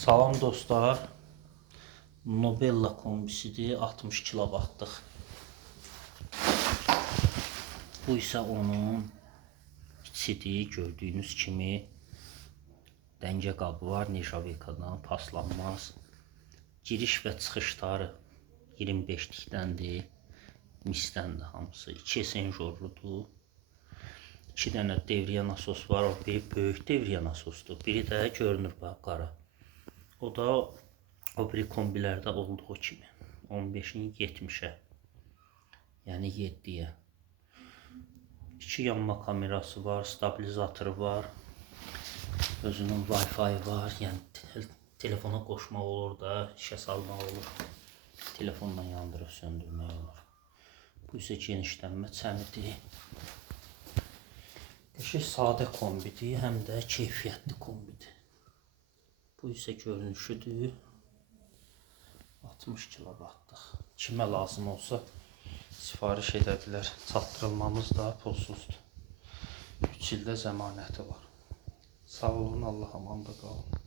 Salam dostlar. Nobella kombisidir, 60 kilovattlıq. Bu isə onun içidir, gördüyünüz kimi dəngə qabı var, nержавейкаdan paslanmaz. Giriş və çıxışları 25-likdəndir, misdən də hamısı. 2 senjorludur. 2 dənə devriyə nasos var, o biri böyük devriyə nasosdur. Biri də görünür bax qara. O da o biri kombilərdə olduğu kimi 15-in 70-ə, yəni 7-yə. 2 yanma kamerası var, stabilizatoru var, özünün Wi-Fi var, yəni telefona qoşmaq olur da, işə salmaq olur, telefonla yandırıb söndürmək olur. Bu isə genişlənmə çənidir. Qəşəng sadə kombidir, həm də keyfiyyətli kombidir. Bu isə görünüşüdür. 60 kilovattlıq. Kimə lazım olsa sifariş edə bilər. Çatdırılmamız da pulsuzdur. 3 ildə zəmanəti var. Sağ olun, Allah amanda qalın.